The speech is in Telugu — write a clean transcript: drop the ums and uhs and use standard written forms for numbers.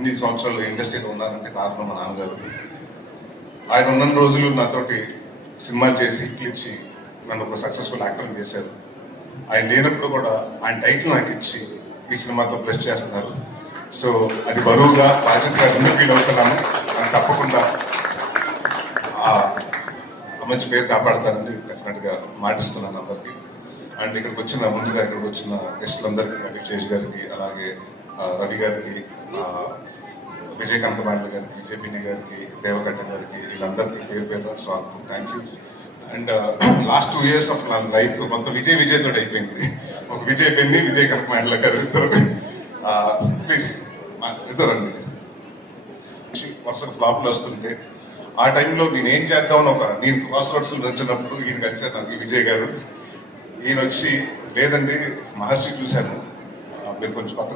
ఇన్ని సంవత్సరాలు ఇండస్ట్రీలో ఉన్నారంటే కారణం మా నాన్నగారు. ఆయన ఉన్న రోజులు నాతోటి సినిమాలు చేసి హిట్లు ఇచ్చి నన్ను ఒక సక్సెస్ఫుల్ యాక్టర్ చేశారు. ఆయన లేనప్పుడు కూడా ఆయన టైటిల్ నాకు ఇచ్చి ఈ సినిమాతో బ్లెస్ చేస్తున్నారు. సో అది బరువుగా బాధ్యతగా ముందు ఫీల్ అవుతున్నాను. నాకు తప్పకుండా మంచి పేరు కాపాడతారని డెఫినెట్గా మాటిస్తున్నాను అందరికీ. అండ్ ముందుగా ఇక్కడికి వచ్చిన గెస్టులందరికీ, అభిషేష్ గారికి, అలాగే రవి గారికి, విజయ్ కంకమాండ్ల గారికి, విజయపిన్ని గారికి, దేవకట్ట గారికి, వీళ్ళందరికీ పేరు పేరు స్వాగతం. Thank you. And last 2 years of నా లైఫ్ మొత్తం విజయ్ తోటి అయిపోయింది. ఒక విజయ్ పెన్ని, విజయ్ కంకమాండ్ల గారు ఇద్దరు. ప్లీజ్ ఇద్దరండి. వరుసగా ఫ్లాప్లు వస్తుంటే ఆ టైంలో నేనేం చేద్దామని నేను క్రాస్ రోడ్స్ వచ్చినప్పుడు ఈయన కలిసారు నాకు, విజయ్ గారు. ఈయన వచ్చి, లేదండి మహర్షి చూశాను, మీరు కొంచెం కొత్తగా